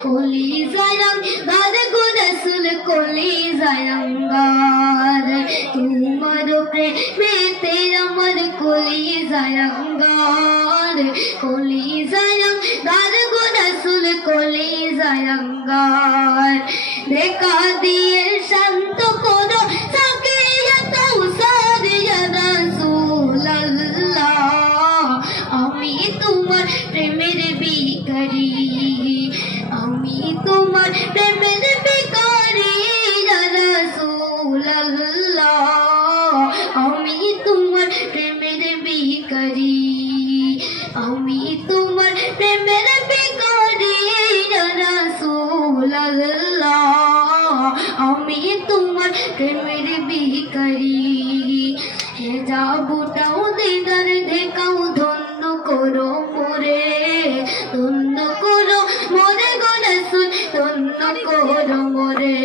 কলি জায়ং গার গুরসুল কলি জায়ঙ্গার তোমার প্রেমেতে আমার কলি জায়ঙ্গার কলি জায়ং গার গুরসুল কলি জায়ঙ্গার দেখা দিয়ে শান্ত করো সাকিয়া কৌসার ইয়া রাসূলুল্লাহ আমি তোমার প্রেমের ভিখারি আমি তোমার প্রেমের ভিখারি ইয়া রাসূলুল্লাহ আমি তোমার প্রেমের ভিখারি আমি তোমার প্রেমের ভিখারি ইয়া রাসূলুল্লাহ আমি তোমার প্রেমের ভিখারি হে যাবটাও দিদার দেখাও ধন্য করো মোরে ধন্য করো মোরে গো রাসূল ধন্য করো মোরে